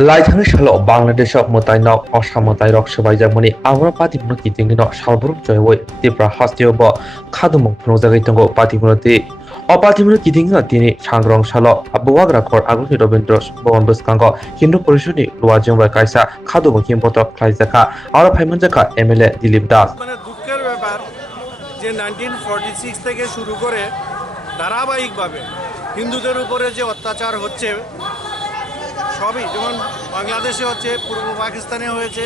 라이상의 샬로 방글라데시 모타이너 어샤모타이 럭셔바이자모니 아무라 파티브노 기팅기노 샬브룩 저이웨 디브라 하스티오버 카드몽 프로자가 있던거 파티브노티 어파티브노 기팅기노 티니 상그롱 샬로 아부와그라콜 아구니 로벤드로스 보원부스칸거 힌두 পরিষদি লোয়াজিংবাই কাইসা খাদুমং হিমপত্র ক্লাইজাকা আর ফাইমনজাকা MLA Dilip Das মানে দুঃখের ব্যাপার যে 1946 থেকে শুরু করে ধারাবাহিকভাবে হিন্দুদের উপরে যে অত্যাচার হচ্ছে সবই যেমন বাংলাদেশে হচ্ছে, পূর্ব পাকিস্তানে হয়েছে,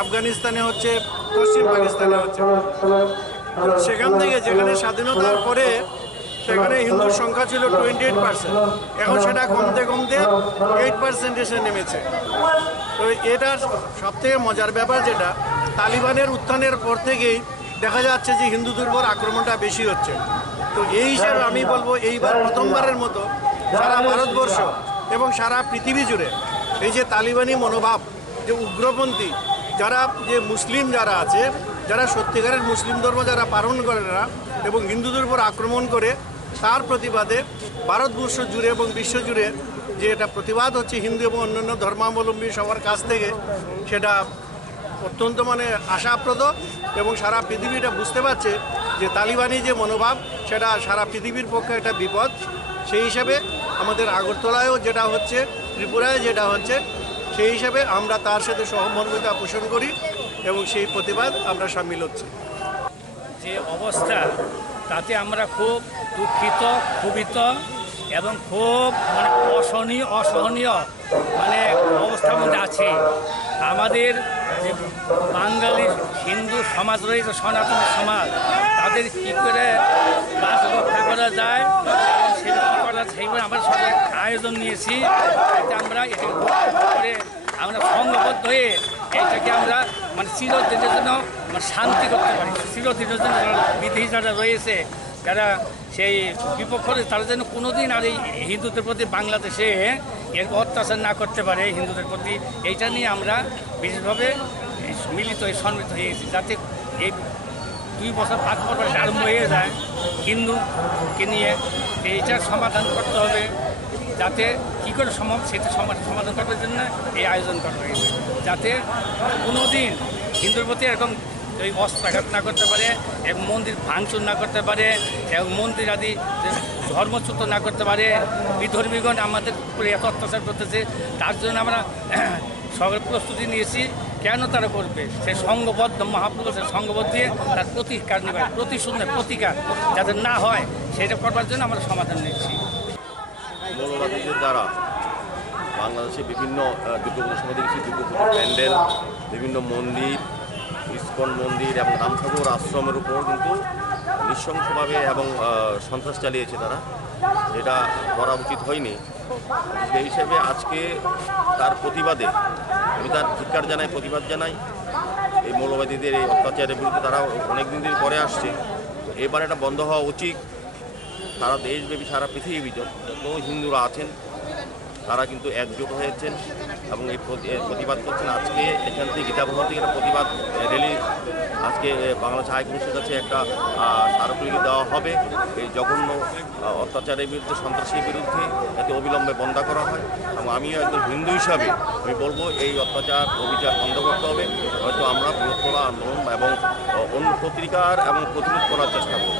আফগানিস্তানে হচ্ছে, পশ্চিম পাকিস্তানে হচ্ছে। সেখান থেকে যেখানে স্বাধীনতার পরে সেখানে হিন্দুর সংখ্যা ছিল 28%, এখন সেটা কমতে কমতে 8% এসে নেমেছে। তো এটার সবথেকে মজার ব্যাপার যেটা, তালিবানের উত্থানের পর থেকেই দেখা যাচ্ছে যে হিন্দুদের উপর আক্রমণটা বেশি হচ্ছে। তো এই হিসেবে আমি বলবো এইবার প্রথমবারের মতো সারা ভারতবর্ষ এবং সারা পৃথিবী জুড়ে এই যে তালিবানি মনোভাব, যে উগ্রপন্থী যারা, যে মুসলিম যারা আছে, যারা সত্যিকারের মুসলিম ধর্ম যারা পালন করে না এবং হিন্দুদের উপর আক্রমণ করে, তার প্রতিবাদে ভারতবর্ষ জুড়ে এবং বিশ্ব জুড়ে যে এটা প্রতিবাদ হচ্ছে হিন্দু এবং অন্যান্য ধর্মাবলম্বী সবার কাছ থেকে, সেটা অত্যন্ত আশাপ্রদ এবং সারা পৃথিবীটা বুঝতে পারছে যে তালিবানি যে মনোভাব সেটা সারা পৃথিবীর পক্ষে একটা বিপদ। সেই হিসাবে আমাদের আগরতলায়ও যেটা হচ্ছে, ত্রিপুরায় যেটা হচ্ছে, সেই হিসাবে আমরা তার সাথে সহমর্মিতা পোষণ করি এবং সেই প্রতিবাদ আমরা সামিল হচ্ছি। যে অবস্থা, তাতে আমরা খুব দুঃখিত, ক্ষুভিত এবং খুব অসহনীয় অবস্থার মধ্যে আছে। আমাদের যে বাঙালি হিন্দু সমাজ রয়েছে, সনাতন সমাজ, তাদের কী করে বাস রক্ষা করা যায় সেইভাবে আমরা সবাই আয়োজন নিয়েছি। এতে আমরা এটাকে করে আমরা সংঘবদ্ধ হয়ে এটাকে আমরা চিরদিনের জন্য শান্তি করতে পারি। চিরদিনের জন্য বিধি যারা রয়েছে, যারা সেই বিপক্ষ, তারা যেন কোনোদিন আর এই হিন্দুদের প্রতি বাংলাদেশে এর অত্যাচার না করতে পারে হিন্দুদের প্রতি, এইটা নিয়ে আমরা বিশেষভাবে মিলিত হয়ে সম্মিলিত হয়েছি, যাতে এই 2 বছর 5 বছর আরম্ভ হয়ে যায় হিন্দুকে নিয়ে। এইটার সমাধান করতে হবে, যাতে কী করে সম্ভব সেটা সমাধান করার জন্য এই আয়োজন করা হয়েছে, যাতে কোনো দিন হিন্দুর প্রতি এরকম ওই অস্ত্রাঘাত না করতে পারে এবং মন্দির ভাঙচুর না করতে পারে এবং মন্দির আদি ধর্মচ্যুত না করতে পারে। বিধর্মীগণ আমাদের উপরে এত অত্যাচার করতেছে, তার জন্য আমরা সকল প্রস্তুতি নিয়েছি। কেন তারা করবে? সে সংঘবদ্ধ মহাপ্রভু, সে সংঘবদ্ধ দিয়ে তার প্রতিকার নেবে, প্রতিকার যাতে না হয় সেটা করবার জন্য আমরা সমাধান নিচ্ছি। মৌলবাদীদের দ্বারা বাংলাদেশে বিভিন্ন দুর্গাপুজোর সময় দেখেছি, দুর্গাপুজোর প্যান্ডেল, বিভিন্ন মন্দির, ইস্কন মন্দির এবং রামঠাকুর আশ্রমের উপর কিন্তু নৃশংসভাবে এবং সন্ত্রাস চালিয়েছে তারা। এটা করা উচিত হয়নি। সেই হিসেবে আজকে তার প্রতিবাদে আমি তার ধিক্কার জানাই, প্রতিবাদ জানাই। এই মৌলবাদীদের এই অত্যাচারের বিরুদ্ধে তারা অনেক দিন করে আসছে। এবার এটা বন্ধ হওয়া উচিত। সারা দেশব্যাপী, সারা পৃথিবী যত হিন্দুরা আছেন তারা কিন্তু একজোট হয়েছেন এবং এই প্রতিবাদ করছেন। আজকে এখান থেকে গীতাভবন থেকে একটা প্রতিবাদ র্যালি আজকে বাংলাদেশ হাইকমিশনের কাছে একটা স্মারকলিপি দেওয়া হবে এই জঘন্য অত্যাচারের বিরুদ্ধে, সন্ত্রাসীর বিরুদ্ধে, যাতে অবিলম্বে বন্ধ করা হয়। এবং আমিও একজন হিন্দু হিসাবে আমি বলবো এই অত্যাচার অবিচার বন্ধ করতে হবে। হয়তো আমরা বৃহত্তর আন্দোলন এবং অন্য পত্রিকার এবং প্রতিরোধ করার চেষ্টা করব।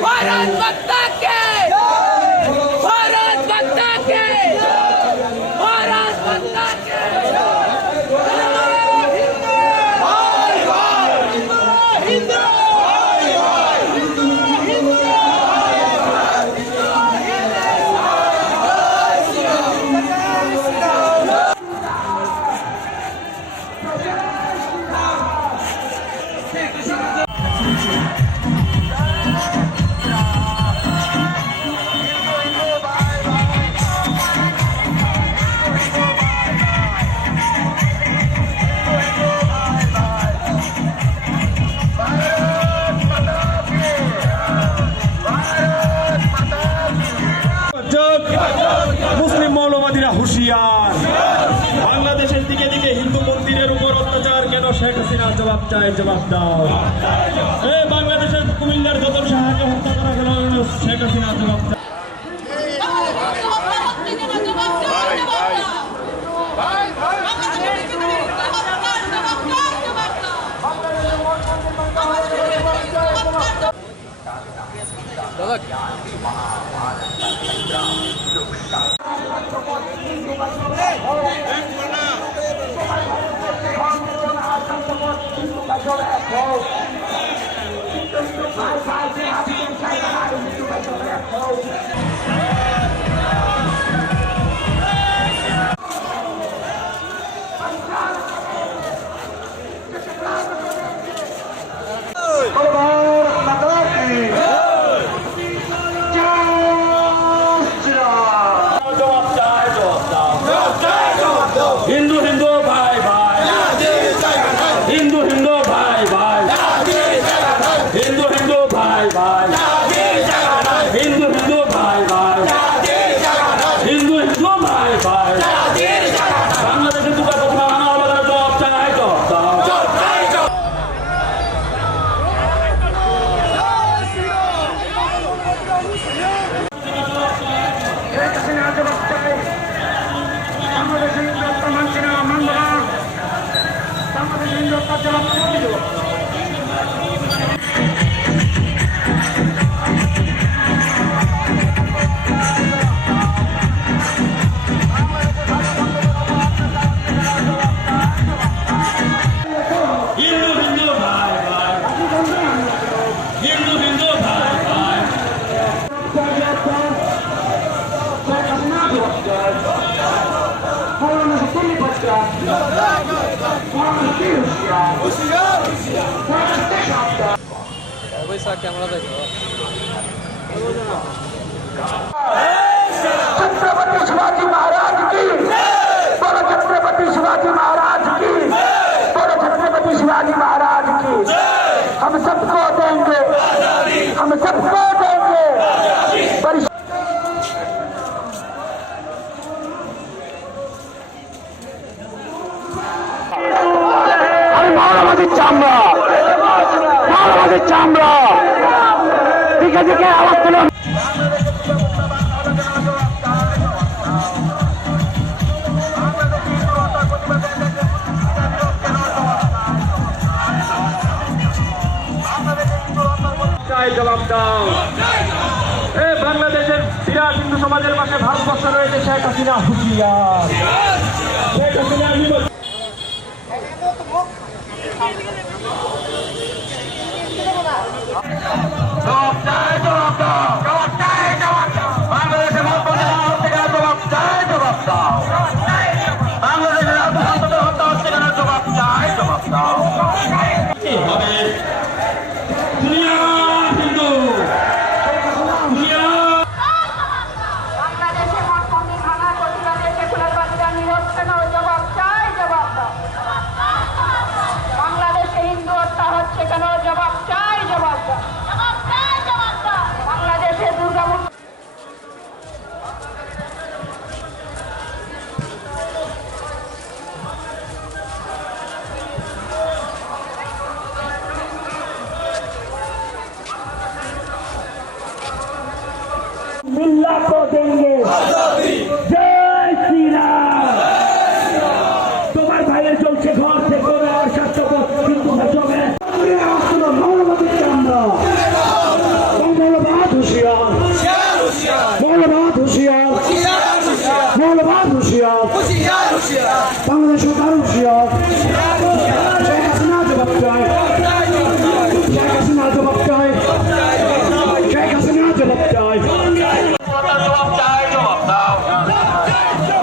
भारत माता की भारत माता की भारत माता की মুসলিম মৌলবাদীরা হুঁশিয়ার বাংলাদেশের দিকে দিকে হিন্দু মন্দিরের উপর অত্যাচার কেন শেখ হাসিনা জবাব চায় জবাব দাও বাংলাদেশের কুমিল্লার গতল সাহায্য হত্যা করা গেল শেখ হাসিনা জবাব চায় হিন্দু হিন্দু ভাই ভাই হিন্দু হিন্দু ভাই ভাই হিন্দু হিন্দু ভাই ভাই হিন্দু হিন্দু ভাই ভাই হিন্দু হিন্দু ভাই ভাই বাংলাদেশের দুটো কথা আমাদের জবাব চাই জবাব দাও হিন্দু হিন্দু ভাই ভাই হিন্দু হিন্দু ভাই ভাই छत्रपति शिवाजी महाराज की बोलो छत्रपति शिवाजी महाराज की बोलो छत्रपति शिवाजी महाराज की हम सबको देंगे हम सबको देंगे মাওলাবাদের চামড়া মাওলাবাদের চামড়া দিকে দিকে আওয়াজ তুলুন জবাব দাও বাংলাদেশের বিরাট হিন্দু সমাজের পাশে ভারতবর্ষ রয়েছে শেখ হাসিনা হুঁশিয়ার শেখ হাসিনা বাংলাদেশে হিন্দু হত্যা হচ্ছে কেন জবাব চাই জবাব দাও বাংলাদেশে দুর্গা বাংলাদেশ সরকার হুঁশিয়ার শেখ হাসিনা জবাব চাই শেখ হাসিনা জবাব চাই শেখ হাসিনা জবাব চাই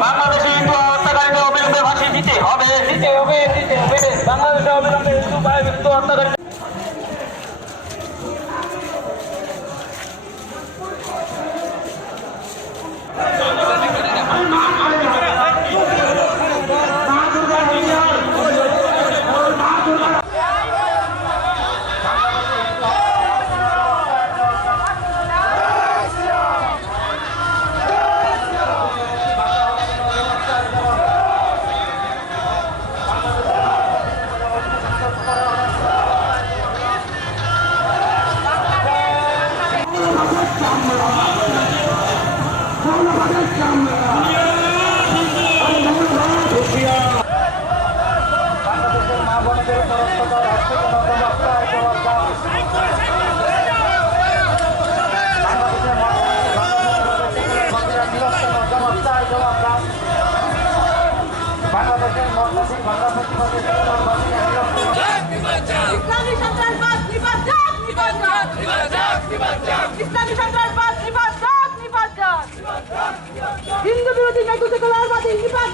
বাংলাদেশে হত্যাকারীকে অবিলম্বে ফাঁসি দিতে হবে বাংলাদেশে অবিলম্বে হিন্দু ভাই বিরুদ্ধে হত্যাকারী ইসলামী সন্ত্রাসবাদ নিপাত ইসলামী সন্ত্রাসবাদ নিপাত হিন্দু বিরোধী সেকুলারবাদী নিপাত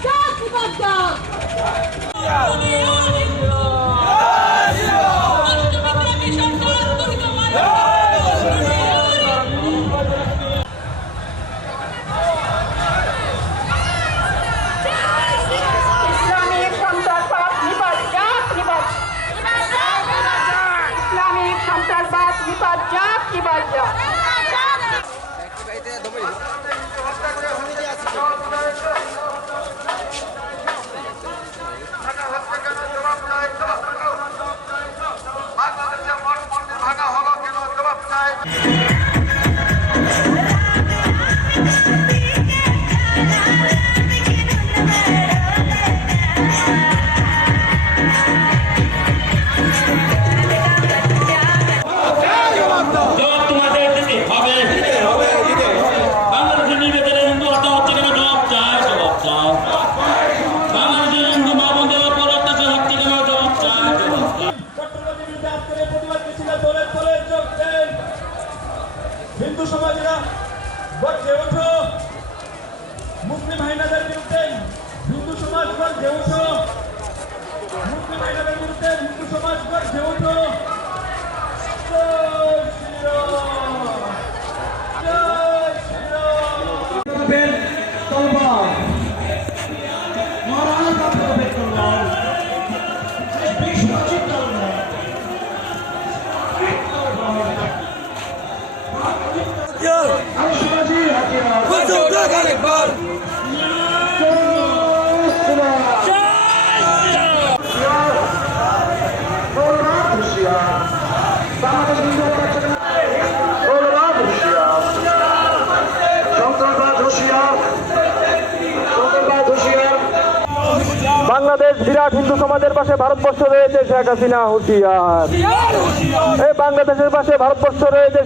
হিন্দু সমাজেরা গর্জে ওঠো মুসলিম হাইনাদের বিরুদ্ধে হিন্দু সমাজ গর্জে ওঠো মুসলিম হাইনাদের বিরুদ্ধে হিন্দু সমাজ গর্জে ওঠো জয় শ্রীরাম জয় শ্রীরাম তলবার মহারাজ আপনাদের তলবার বিশ্বজিৎ তলবার বাংলাদেশ বিরাট হিন্দু সমাজের পাশে ভারতবর্ষ রয়েছে শেখ হাসিনা হুঁশিয়ার এই বাংলাদেশের পাশে ভারতবর্ষ রয়েছে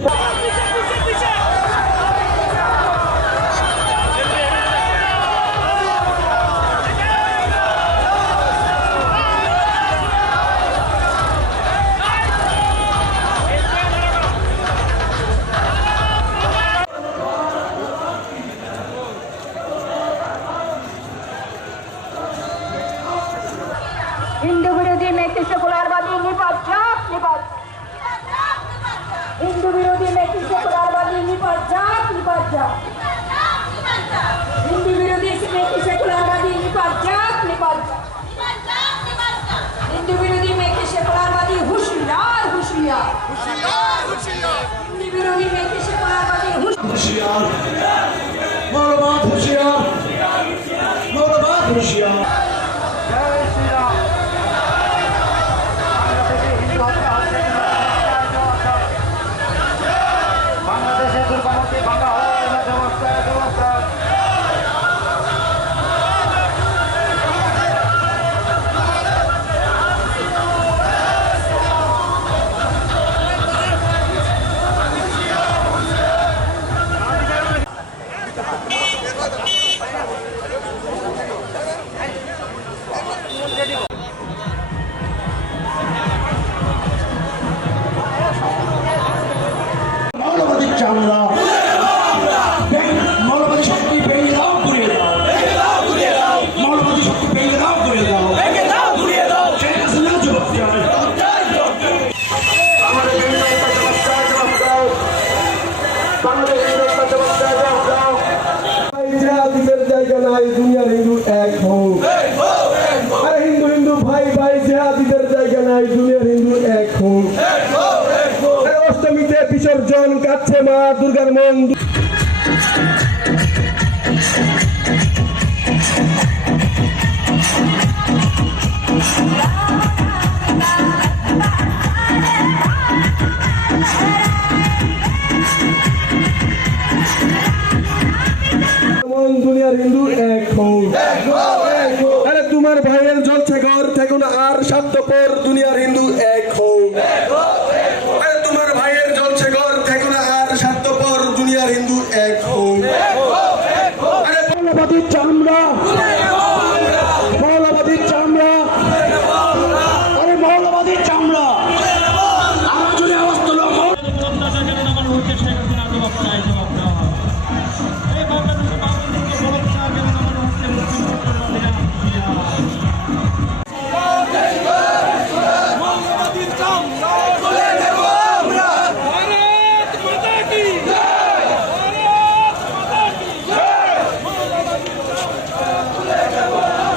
হিন্দু বিরোধী মেকি সেকুলারবাদী নিপাত হিন্দু বিরোধী মেকি সেকুলারবাদী নিপাত হিন্দু বিরোধী মেকি সেকুলারবাদী নিপাত হিন্দু বিরোধী মেকি সেকুলারবাদী হুঁশিয়ার হিন্দু বিরোধী মেকি সেকুলারবাদী হুঁশিয়ার মৌলবাদ হুঁশিয়ার বাংলাদেশের দুর্গমূর্তি ভাঙা হয় জায়গা নাই, দুনিয়ার হিন্দু এক হোক। আরে হিন্দু হিন্দু ভাই ভাই জেহাদিদের জায়গা নাই, দুনিয়ার হিন্দু এক হোক। আরে অষ্টমীতে বিসর্জন কাচ্ছে মা দুর্গার মন্দির। দুনিয়ার হিন্দু এক হোক। আরে তোমার ভাইয়ের জ্বলছে ঘর,